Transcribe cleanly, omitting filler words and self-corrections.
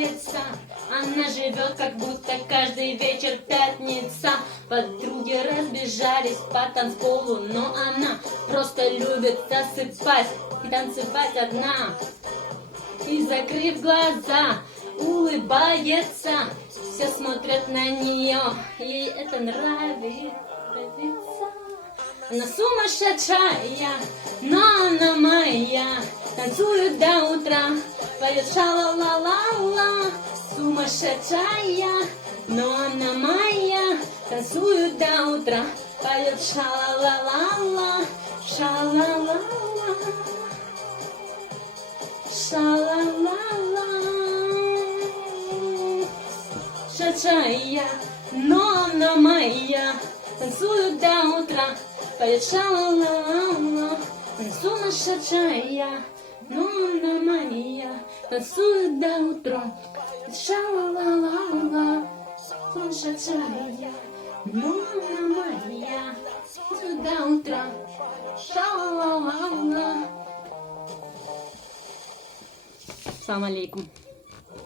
улыбается. Она живет, как будто каждый вечер пятница. Подруги разбежались по танцполу, но она просто любит засыпать и танцевать одна. И, закрыв глаза, улыбается. Все смотрят на нее, ей это нравится. Она сумасшедшая, но она моя. Танцует до утра, поет ша-ла-ла-ла-ла. Сумасшедшая, но она моя. Танцует до утра, поет ша-ла-ла-ла-ла. Ша-ла-ла-ла. Ша-ла-ла-ла. Сумасшедшая, но она моя. Танцует до утра, поет ша-ла-ла-ла-ла. Она сумасшедшая, но она моя. Танцует до утра, ша-ла-ла-ла-ла. Сумасшедшая, но она моя. Танцует до утра, ша-ла-ла-ла-ла. Салам алейкум.